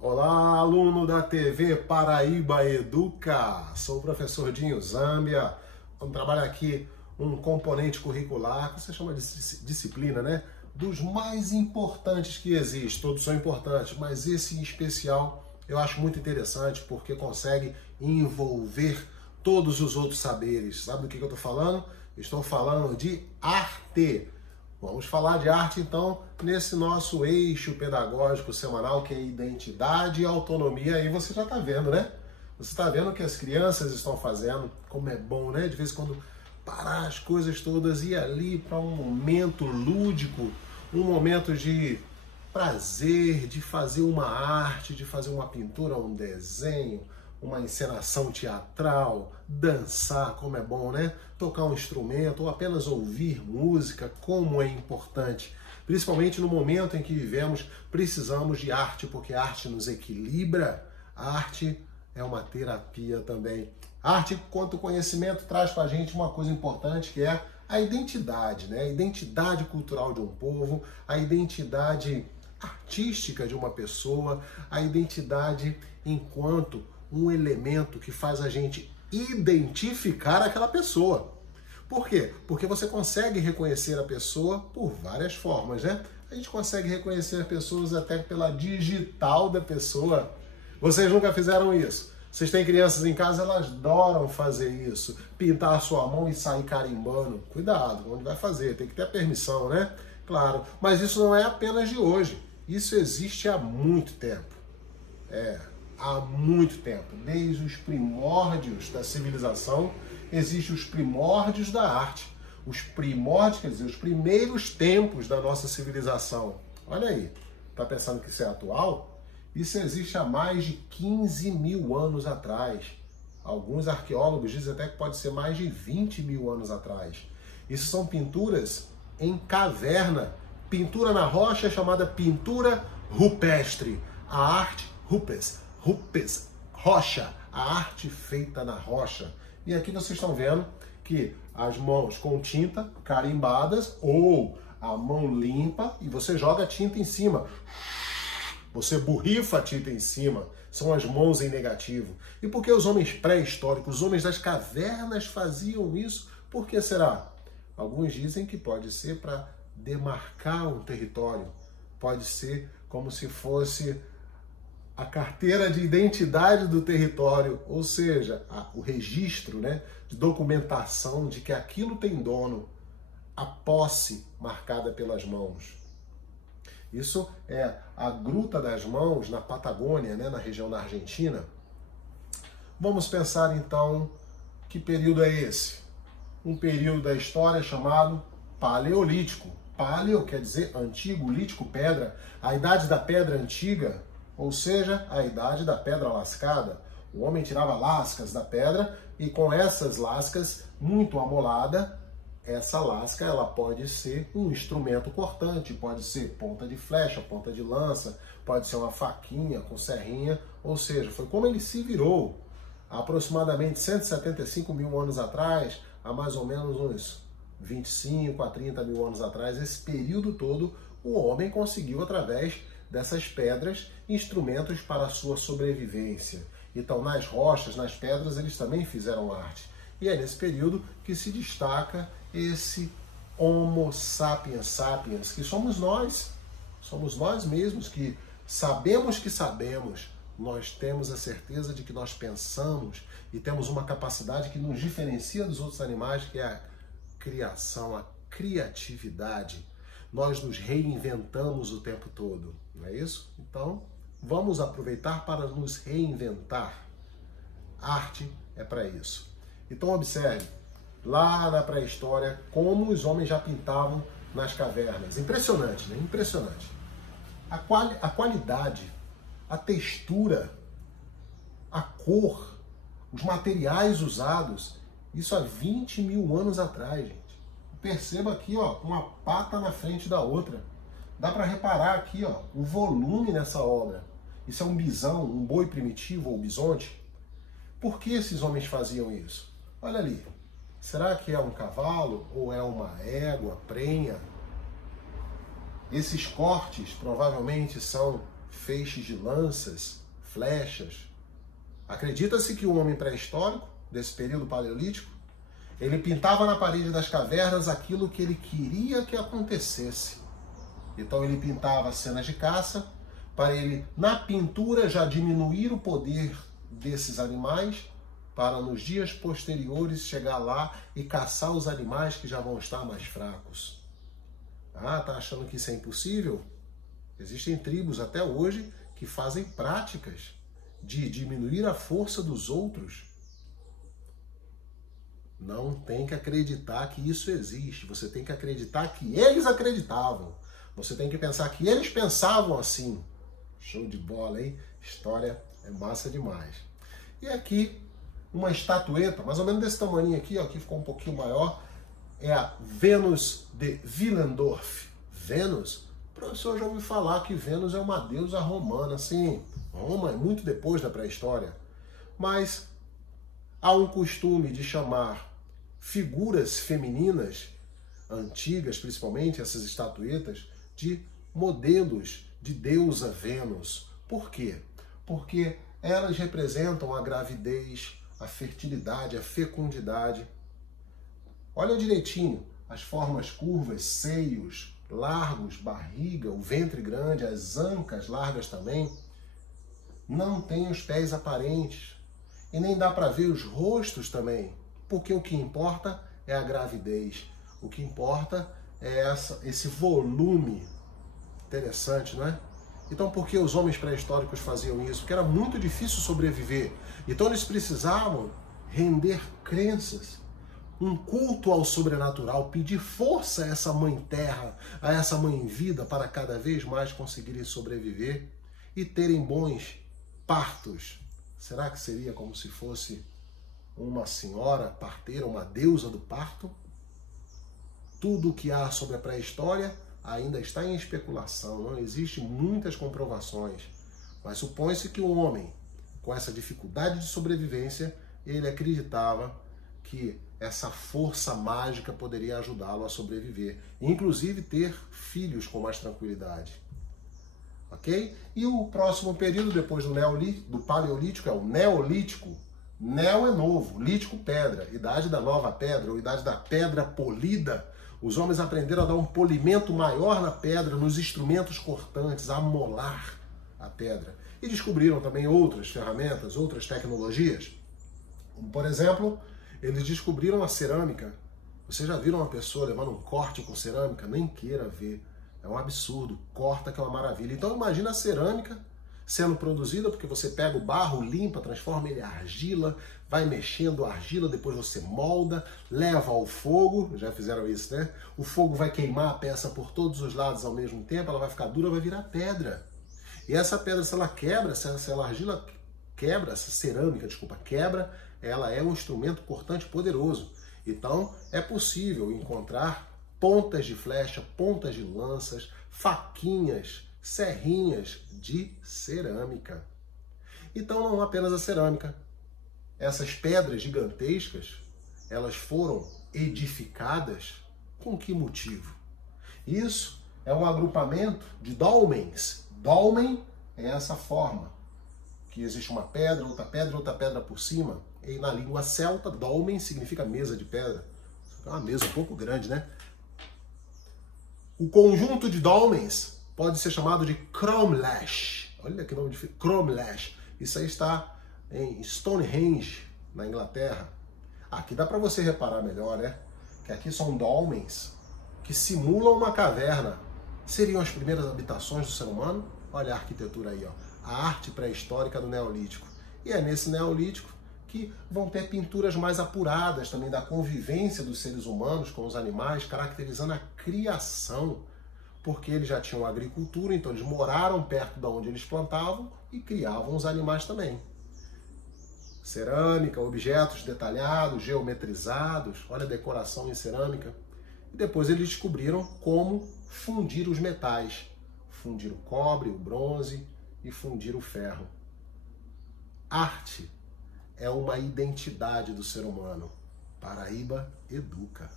Olá, aluno da TV Paraíba Educa. Sou o professor Dinho Zambia. Vamos trabalhar aqui um componente curricular, que você chama de disciplina, né? Dos mais importantes que existem. Todos são importantes, mas esse em especial eu acho muito interessante porque consegue envolver todos os outros saberes. Sabe do que eu estou falando? Estou falando de arte. Vamos falar de arte, então, nesse nosso eixo pedagógico semanal, que é identidade e autonomia. Aí você já está vendo, né? Você está vendo o que as crianças estão fazendo, como é bom, né? De vez em quando parar as coisas todas e ir ali para um momento lúdico, um momento de prazer, de fazer uma arte, de fazer uma pintura, um desenho, uma encenação teatral, dançar, como é bom, né? Tocar um instrumento ou apenas ouvir música, como é importante. Principalmente no momento em que vivemos, precisamos de arte, porque a arte nos equilibra. A arte é uma terapia também. A arte, quanto conhecimento, traz para a gente uma coisa importante, que é a identidade, né? A identidade cultural de um povo, a identidade artística de uma pessoa, a identidade enquanto um elemento que faz a gente identificar aquela pessoa. Por quê? Porque você consegue reconhecer a pessoa por várias formas, né? A gente consegue reconhecer pessoas até pela digital da pessoa. Vocês nunca fizeram isso? Vocês têm crianças em casa, elas adoram fazer isso. Pintar a sua mão e sair carimbando. Cuidado, onde vai fazer? Tem que ter a permissão, né? Claro. Mas isso não é apenas de hoje. Isso existe há muito tempo. Há muito tempo. Desde os primórdios da civilização, existem os primórdios da arte. Os primórdios, quer dizer, os primeiros tempos da nossa civilização. Olha aí, tá pensando que isso é atual? Isso existe há mais de 15 mil anos atrás. Alguns arqueólogos dizem até que pode ser mais de 20 mil anos atrás. Isso são pinturas em caverna. Pintura na rocha é chamada pintura rupestre. A arte rupes, rocha, a arte feita na rocha. E aqui vocês estão vendo que as mãos com tinta carimbadas ou a mão limpa e você joga a tinta em cima. Você borrifa a tinta em cima. São as mãos em negativo. E por que os homens pré-históricos, os homens das cavernas faziam isso? Por que será? Alguns dizem que pode ser para demarcar um território. Pode ser como se fosse a carteira de identidade do território, ou seja, o registro, né, de documentação de que aquilo tem dono, a posse marcada pelas mãos. Isso é a Gruta das Mãos na Patagônia, né, na região da Argentina. Vamos pensar então, que período é esse? Um período da história chamado Paleolítico. Paleo quer dizer antigo, lítico, pedra. A idade da pedra antiga, ou seja, a idade da pedra lascada. O homem tirava lascas da pedra e com essas lascas muito amolada, essa lasca ela pode ser um instrumento cortante, pode ser ponta de flecha, ponta de lança, pode ser uma faquinha com serrinha, ou seja, foi como ele se virou. Há aproximadamente 175 mil anos atrás, há mais ou menos uns 25 a 30 mil anos atrás, esse período todo, o homem conseguiu, através dessas pedras, instrumentos para a sua sobrevivência. Então, nas rochas, nas pedras, eles também fizeram arte. E é nesse período que se destaca esse Homo sapiens sapiens, que somos nós mesmos, que sabemos, nós temos a certeza de que nós pensamos e temos uma capacidade que nos diferencia dos outros animais, que é a criação, a criatividade. Nós nos reinventamos o tempo todo, não é isso? Então, vamos aproveitar para nos reinventar. Arte é para isso. Então, observe, lá na pré-história, como os homens já pintavam nas cavernas. Impressionante, né? Impressionante. A qualidade, a textura, a cor, os materiais usados, isso há 20 mil anos atrás, gente. Perceba aqui, ó, uma pata na frente da outra. Dá para reparar aqui, ó, o volume nessa obra. Isso é um bisão, um boi primitivo ou bisonte. Por que esses homens faziam isso? Olha ali. Será que é um cavalo ou é uma égua, prenha? Esses cortes provavelmente são feixes de lanças, flechas. Acredita-se que o homem pré-histórico, desse período paleolítico, ele pintava na parede das cavernas aquilo que ele queria que acontecesse. Então ele pintava cenas de caça, para ele, na pintura, já diminuir o poder desses animais, para nos dias posteriores chegar lá e caçar os animais que já vão estar mais fracos. Ah, tá achando que isso é impossível? Existem tribos até hoje que fazem práticas de diminuir a força dos outros. Não tem que acreditar que isso existe. Você tem que acreditar que eles acreditavam. Você tem que pensar que eles pensavam assim. Show de bola, hein? História é massa demais. E aqui, uma estatueta, mais ou menos desse tamanho aqui, ó, aqui ficou um pouquinho maior, é a Vênus de Willendorf. Vênus? O professor já ouviu falar que Vênus é uma deusa romana. Sim, Roma é muito depois da pré-história. Mas há um costume de chamar figuras femininas, antigas principalmente, essas estatuetas, de modelos de deusa Vênus. Por quê? Porque elas representam a gravidez, a fertilidade, a fecundidade. Olha direitinho, as formas curvas, seios largos, barriga, o ventre grande, as ancas largas também. Não tem os pés aparentes. E nem dá para ver os rostos também, porque o que importa é a gravidez. O que importa é esse volume. Interessante, não é? Então, por que os homens pré-históricos faziam isso? Porque era muito difícil sobreviver. Então, eles precisavam render crenças, um culto ao sobrenatural, pedir força a essa mãe terra, a essa mãe vida, para cada vez mais conseguirem sobreviver e terem bons partos. Será que seria como se fosse uma senhora parteira, uma deusa do parto? Tudo o que há sobre a pré-história ainda está em especulação, não existem muitas comprovações, mas supõe-se que o homem, com essa dificuldade de sobrevivência, ele acreditava que essa força mágica poderia ajudá-lo a sobreviver, inclusive ter filhos com mais tranquilidade. Ok? E o próximo período, depois do Paleolítico, é o Neolítico. Neo é novo, lítico pedra, idade da nova pedra, ou idade da pedra polida. Os homens aprenderam a dar um polimento maior na pedra, nos instrumentos cortantes, a molar a pedra. E descobriram também outras ferramentas, outras tecnologias. Como, por exemplo, eles descobriram a cerâmica. Vocês já viram uma pessoa levando um corte com cerâmica? Nem queira ver. É um absurdo. Corta que é uma maravilha. Então imagina a cerâmica sendo produzida, porque você pega o barro, limpa, transforma ele em argila, vai mexendo a argila, depois você molda, leva ao fogo, já fizeram isso, né? O fogo vai queimar a peça por todos os lados ao mesmo tempo, ela vai ficar dura, vai virar pedra. E essa pedra, se ela quebra, se ela argila quebra, essa cerâmica, desculpa, quebra, ela é um instrumento cortante poderoso. Então, é possível encontrar pontas de flecha, pontas de lanças, faquinhas, serrinhas de cerâmica. Então, não apenas a cerâmica. Essas pedras gigantescas, elas foram edificadas com que motivo? Isso é um agrupamento de dolmens. Dolmen é essa forma, que existe uma pedra, outra pedra por cima. E na língua celta, dolmen significa mesa de pedra. É uma mesa um pouco grande, né? O conjunto de dolmens pode ser chamado de cromlech. Olha que nome difícil. Cromlech. Isso aí está em Stonehenge, na Inglaterra. Aqui dá para você reparar melhor, né? Que aqui são dolmens que simulam uma caverna. Seriam as primeiras habitações do ser humano? Olha a arquitetura aí, ó. A arte pré-histórica do Neolítico. E é nesse Neolítico que vão ter pinturas mais apuradas também da convivência dos seres humanos com os animais, caracterizando a criação, porque eles já tinham agricultura, então eles moraram perto de onde eles plantavam e criavam os animais também. Cerâmica, objetos detalhados, geometrizados, olha a decoração em cerâmica. E depois eles descobriram como fundir os metais, fundir o cobre, o bronze e fundir o ferro. Arte é uma identidade do ser humano. Paraíba educa.